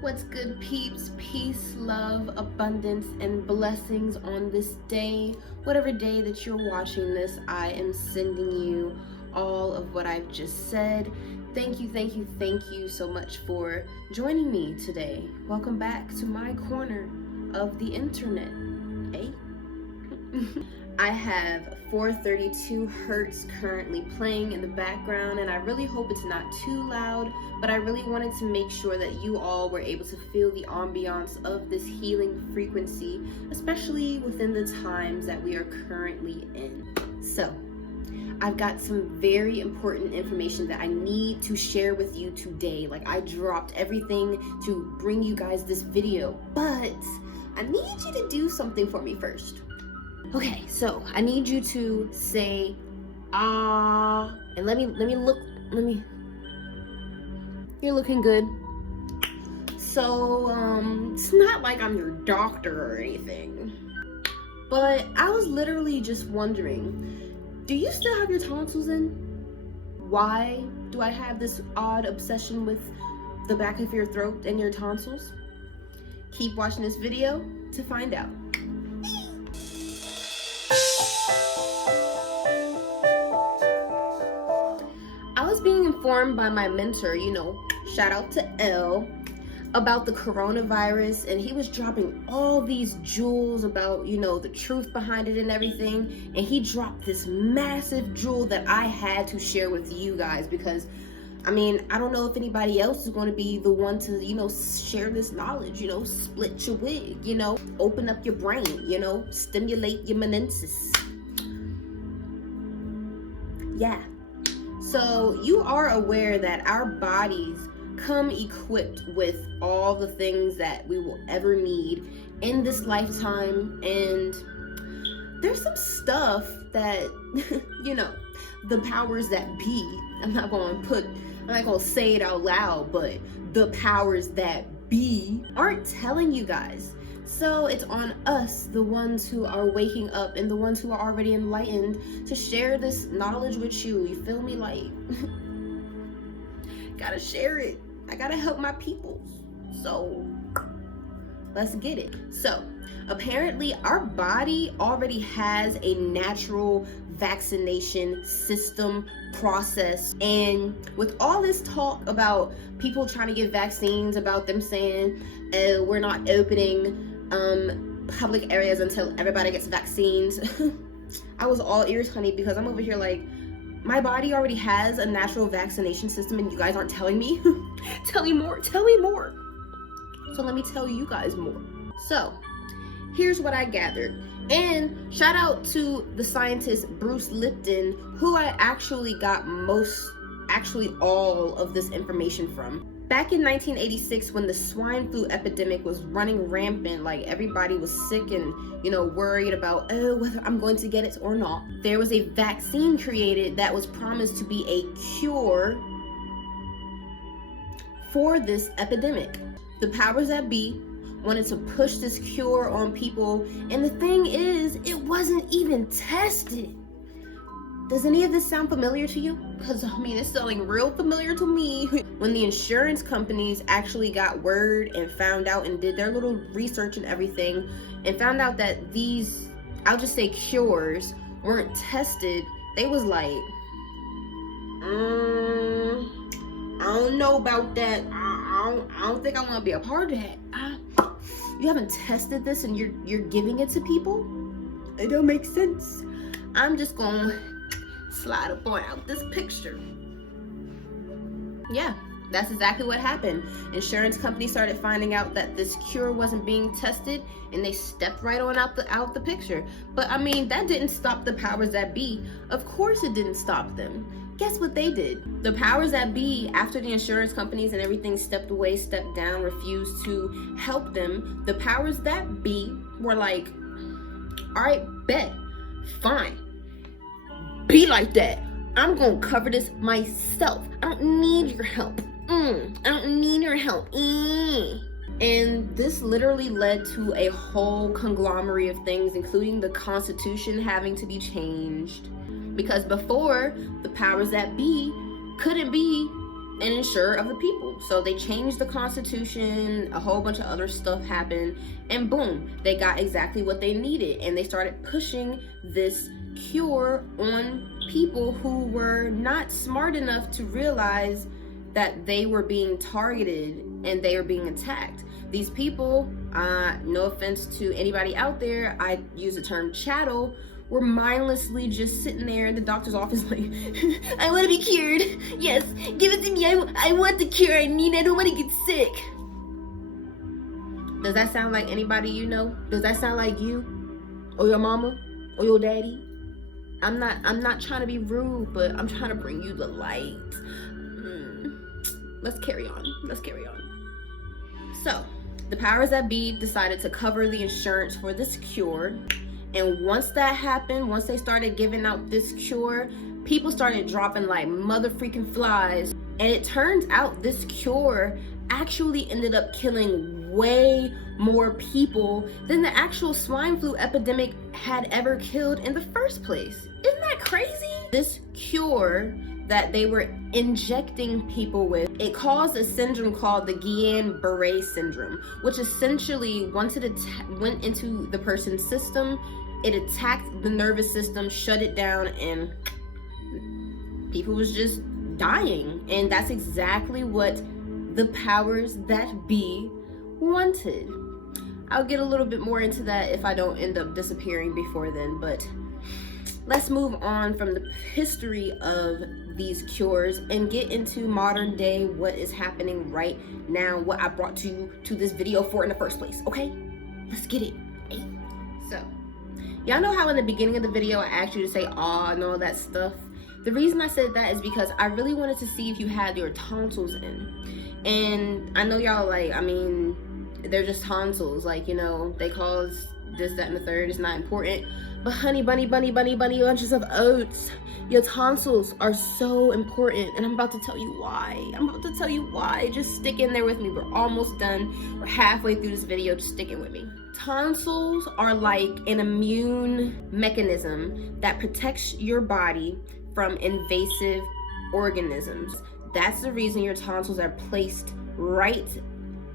What's good, peeps? Peace, love, abundance, and blessings on this day. Whatever day that you're watching this, I am sending you all of what I've just said. Thank you so much for joining me today. Welcome back to my corner of the internet, eh? I have 432 Hertz currently playing in the background, and I really hope it's not too loud, but I really wanted to make sure that you all were able to feel the ambiance of this healing frequency, especially within the times that we are currently in. So, I've got some very important information that I need to share with you today. Like, I dropped everything to bring you guys this video, but I need you to do something for me first. Okay, so I need you to say ah, and let me look. You're looking good. So it's not like I'm your doctor or anything, but I was literally just wondering, do you still have your tonsils in? Why do I have this odd obsession with the back of your throat and your tonsils? Keep watching this video to find out. Being informed by my mentor, shout out to L, about the coronavirus, and he was dropping all these jewels about, the truth behind it and everything, and he dropped this massive jewel that I had to share with you guys because, I don't know if anybody else is going to be the one to, share this knowledge, split your wig, open up your brain, stimulate your meninges. Yeah. So you are aware that our bodies come equipped with all the things that we will ever need in this lifetime, and there's some stuff that, the powers that be, I'm not gonna say it out loud, but the powers that be aren't telling you guys. So it's on us, the ones who are waking up and the ones who are already enlightened, to share this knowledge with you. You feel me? Like, gotta share it. I gotta help my peoples. So let's get it. So apparently our body already has a natural vaccination system process, and with all this talk about people trying to get vaccines, about them saying we're not opening public areas until everybody gets vaccines, I was all ears, honey, because I'm over here like, my body already has a natural vaccination system and you guys aren't telling me. Tell me more. So let me tell you guys more. So here's what I gathered, and shout out to the scientist Bruce Lipton, who I actually got all of this information from. Back in 1986, when the swine flu epidemic was running rampant, like everybody was sick and, worried about, whether I'm going to get it or not, there was a vaccine created that was promised to be a cure for this epidemic. The powers that be wanted to push this cure on people, and the thing is, it wasn't even tested. Does any of this sound familiar to you? Because, it's sounding real familiar to me. When the insurance companies actually got word and found out and did their little research and everything, and found out that these, I'll just say cures, weren't tested, they was like, I don't know about that. I don't think I want to be a part of that. You haven't tested this and you're giving it to people? It don't make sense. I'm just gonna slide up on out this picture. Yeah, that's exactly what happened. Insurance companies started finding out that this cure wasn't being tested, and they stepped right on out the picture. But that didn't stop the powers that be. Of course it didn't stop them. Guess what they did? The powers that be, after the insurance companies and everything stepped away, stepped down, refused to help them, the powers that be were like, all right, bet, fine, be like that. I'm gonna cover this myself. I don't need your help. I don't need your help. And this literally led to a whole conglomerate of things, including the Constitution having to be changed. Because before, the powers that be couldn't be an insurer of the people. So they changed the Constitution, a whole bunch of other stuff happened, and boom, they got exactly what they needed. And they started pushing this cure on people who were not smart enough to realize that they were being targeted and they were being attacked. These people, no offense to anybody out there, I use the term chattel, were mindlessly just sitting there in the doctor's office like, I want to be cured. Yes, give it to me. I want the cure. I don't want to get sick. Does that sound like anybody you know? Does that sound like you? Or your mama? Or your daddy? I'm not trying to be rude, but I'm trying to bring you the light. Let's carry on. So, the powers that be decided to cover the insurance for this cure. And once that happened, once they started giving out this cure, people started dropping like mother freaking flies. And it turns out this cure actually ended up killing way more people than the actual swine flu epidemic had ever killed in the first place. Isn't that crazy? This cure that they were injecting people with, it caused a syndrome called the Guillain-Barré syndrome, which essentially, once it went into the person's system, it attacked the nervous system, shut it down, and people was just dying. And that's exactly what the powers that be wanted. I'll get a little bit more into that if I don't end up disappearing before then, but let's move on from the history of these cures and get into modern day, what is happening right now, what I brought you to this video for in the first place, okay? Let's get it. Hey. So, y'all know how in the beginning of the video I asked you to say "aw" and all that stuff? The reason I said that is because I really wanted to see if you had your tonsils in. And I know y'all like, I mean, they're just tonsils, like, they cause this, that, and the third. It's not important. But honey bunny bunches of oats, your tonsils are so important, and I'm about to tell you why. Just stick in there with me. We're almost done. We're halfway through this video. Just stick in with me. Tonsils are like an immune mechanism that protects your body from invasive organisms. That's the reason your tonsils are placed right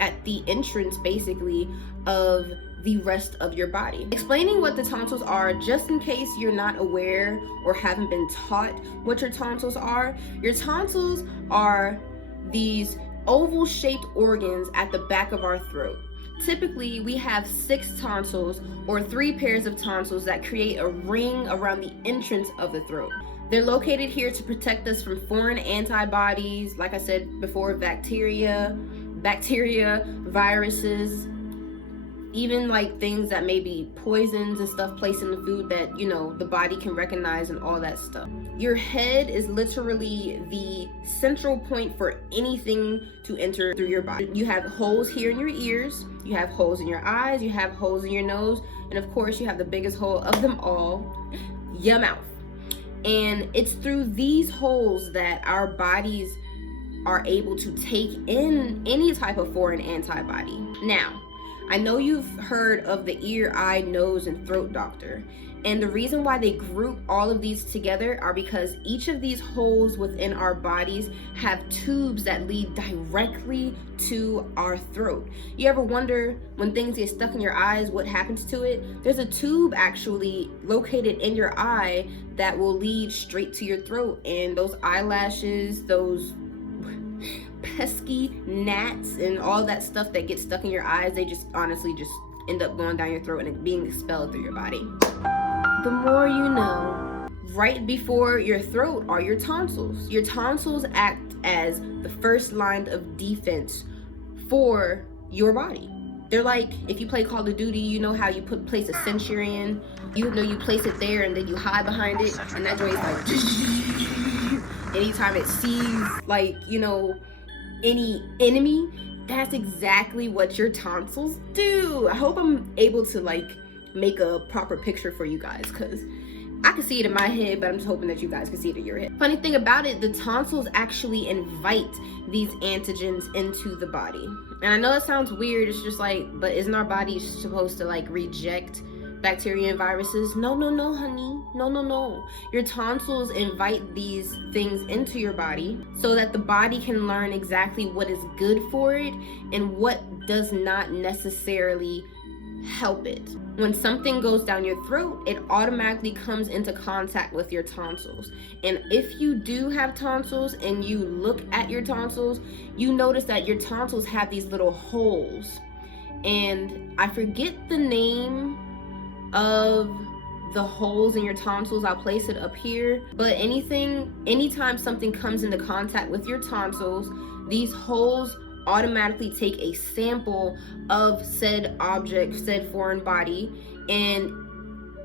at the entrance, basically, of the rest of your body. Explaining what the tonsils are, just in case you're not aware or haven't been taught what your tonsils are. Your tonsils are these oval shaped organs at the back of our throat. Typically, we have 6 tonsils or 3 pairs of tonsils that create a ring around the entrance of the throat. They're located here to protect us from foreign antibodies, like I said before, bacteria, viruses, even like things that may be poisons and stuff placed in the food that, the body can recognize and all that stuff. Your head is literally the central point for anything to enter through your body. You have holes here in your ears, you have holes in your eyes, you have holes in your nose, and of course you have the biggest hole of them all, your mouth. And it's through these holes that our bodies are able to take in any type of foreign antibody. Now, I know you've heard of the ear, eye, nose, and throat doctor. And the reason why they group all of these together are because each of these holes within our bodies have tubes that lead directly to our throat. You ever wonder when things get stuck in your eyes, what happens to it? There's a tube actually located in your eye that will lead straight to your throat. And those eyelashes, those pesky gnats and all that stuff that gets stuck in your eyes, they just honestly just end up going down your throat and being expelled through your body. The more you know. Right before your throat are your tonsils. Your tonsils act as the first line of defense for your body. They're like, if you play Call of Duty, you know how you place a centurion, you place it there and then you hide behind it, and that joint is like anytime it sees like, any enemy. That's exactly what your tonsils do. I hope I'm able to like make a proper picture for you guys, because I can see it in my head, but I'm just hoping that you guys can see it in your head. Funny thing about it, the tonsils actually invite these antigens into the body. And I know it sounds weird, it's just like, but isn't our body supposed to like reject bacteria and viruses. No, no, no, honey. No, no, no. Your tonsils invite these things into your body so that the body can learn exactly what is good for it and what does not necessarily help it. When something goes down your throat, it automatically comes into contact with your tonsils. And if you do have tonsils and you look at your tonsils, you notice that your tonsils have these little holes. And I forget the name of the holes in your tonsils. I'll place it up here. But anytime something comes into contact with your tonsils, these holes automatically take a sample of said object, said foreign body, and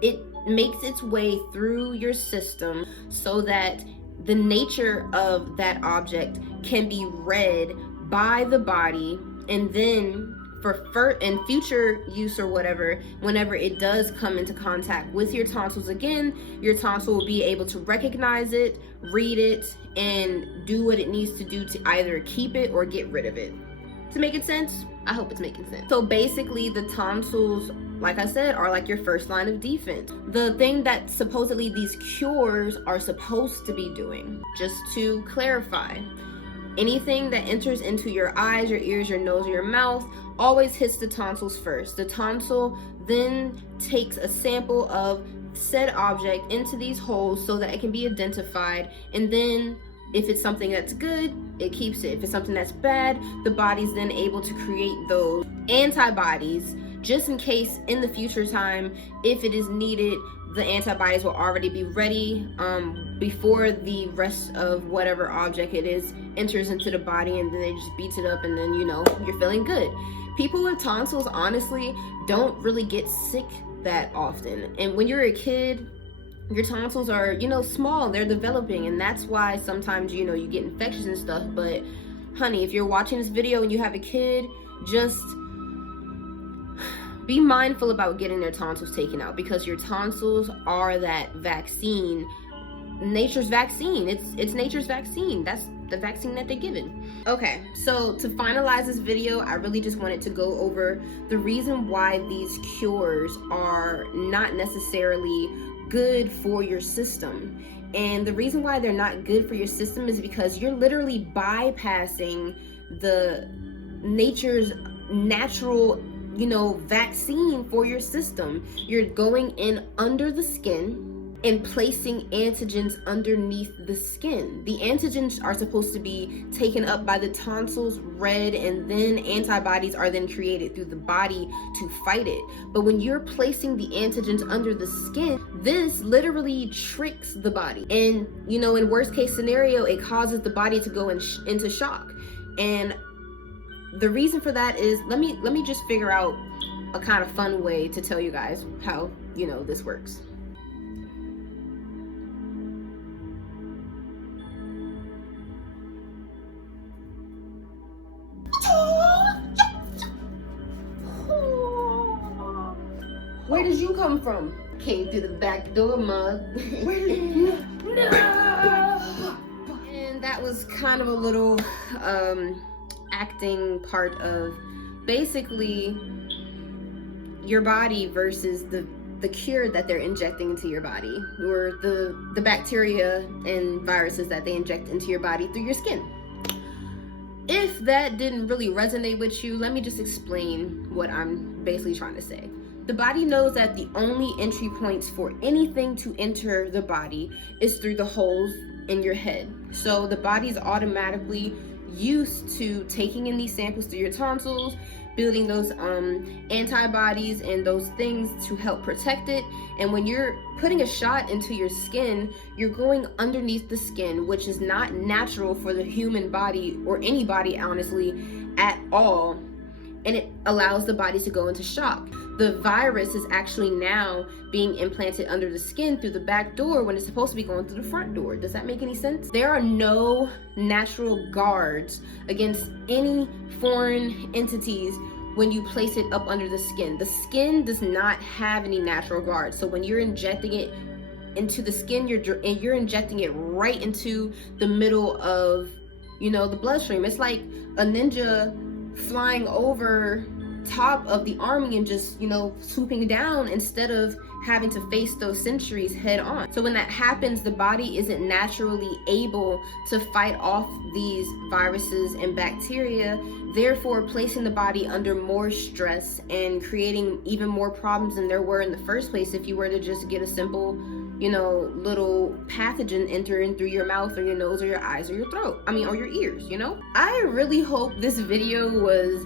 it makes its way through your system so that the nature of that object can be read by the body, and then in future use or whatever, whenever it does come into contact with your tonsils again, your tonsil will be able to recognize it, read it, and do what it needs to do to either keep it or get rid of it. To make it sense? I hope it's making sense. So basically the tonsils, like I said, are like your first line of defense. The thing that supposedly these cures are supposed to be doing, just to clarify, anything that enters into your eyes, your ears, your nose, or your mouth always hits the tonsils first. The tonsil then takes a sample of said object into these holes so that it can be identified, and then if it's something that's good, it keeps it. If it's something that's bad, the body's then able to create those antibodies just in case in the future time, if it is needed, the antibodies will already be ready before the rest of whatever object it is enters into the body, and then it just beats it up, and then you're feeling good. People with tonsils honestly don't really get sick that often, and when you're a kid, your tonsils are small, they're developing, and that's why sometimes you get infections and stuff. But honey, if you're watching this video and you have a kid, just be mindful about getting their tonsils taken out, because your tonsils are that vaccine, nature's vaccine. It's nature's vaccine. That's the vaccine that they're given. Okay, so to finalize this video, I really just wanted to go over the reason why these cures are not necessarily good for your system. And the reason why they're not good for your system is because you're literally bypassing the nature's natural vaccine for your system. You're going in under the skin and placing antigens underneath the skin. The antigens are supposed to be taken up by the tonsils, read, and then antibodies are then created through the body to fight it. But when you're placing the antigens under the skin, this literally tricks the body. And in worst case scenario, it causes the body to go into shock. And the reason for that is, let me just figure out a kind of fun way to tell you guys how this works. Where did you come from? Came through the back door, mug. No! And that was kind of a little acting part of basically your body versus the cure that they're injecting into your body, or the bacteria and viruses that they inject into your body through your skin. If that didn't really resonate with you, let me just explain what I'm basically trying to say. The body knows that the only entry points for anything to enter the body is through the holes in your head. So the body's automatically used to taking in these samples through your tonsils, building those antibodies and those things to help protect it. And when you're putting a shot into your skin, you're going underneath the skin, which is not natural for the human body, or any body honestly, at all. And it allows the body to go into shock. The virus is actually now being implanted under the skin through the back door when it's supposed to be going through the front door. Does that make any sense? There are no natural guards against any foreign entities when you place it up under the skin. The skin does not have any natural guards. So when you're injecting it into the skin, you're injecting it right into the middle of the bloodstream. It's like a ninja flying over top of the army and just, you know, swooping down instead of having to face those sentries head on. So when that happens, the body isn't naturally able to fight off these viruses and bacteria, therefore placing the body under more stress and creating even more problems than there were in the first place if you were to just get a simple, you know, little pathogen entering through your mouth or your nose or your eyes or your throat. I mean, or your ears, you know? I really hope this video was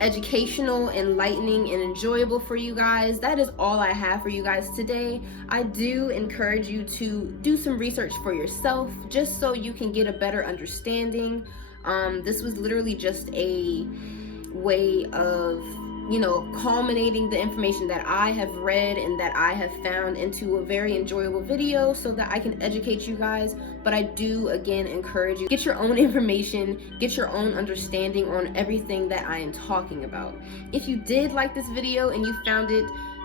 educational, enlightening, and enjoyable for you guys. That is all I have for you guys today. I do encourage you to do some research for yourself just so you can get a better understanding. This was literally just a way of, you know, culminating the information that I have read and that I have found into a very enjoyable video so that I can educate you guys. But I do again encourage you, get your own information, get your own understanding on everything that I am talking about. If you did like this video and you found it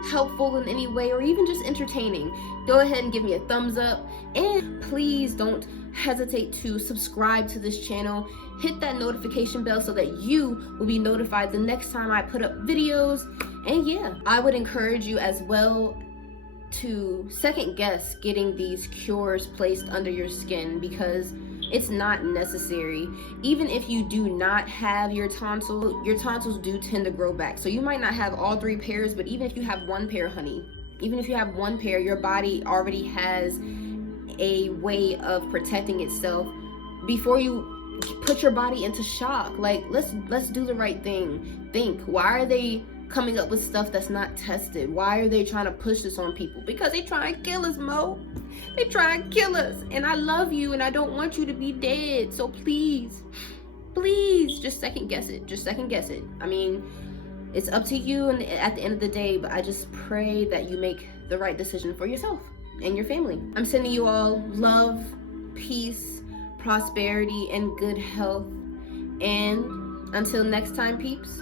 helpful in any way or even just entertaining, go ahead and give me a thumbs up, and please don't hesitate to subscribe to this channel. Hit that notification bell so that you will be notified the next time I put up videos. And yeah, I would encourage you as well to second guess getting these cures placed under your skin, because it's not necessary. Even if you do not have your tonsils do tend to grow back. So you might not have all 3 pairs, but even if you have 1 pair, honey, even if you have 1 pair, your body already has a way of protecting itself before you put your body into shock. Like, let's do the right thing. Think, why are they coming up with stuff that's not tested? Why are they trying to push this on people? Because they trying to kill us, Mo. They trying to kill us, and I love you and I don't want you to be dead. So please just second guess it. Just second guess it. I mean, it's up to you and at the end of the day, but I just pray that you make the right decision for yourself and your family. I'm sending you all love, peace, prosperity, and good health. And until next time, peeps,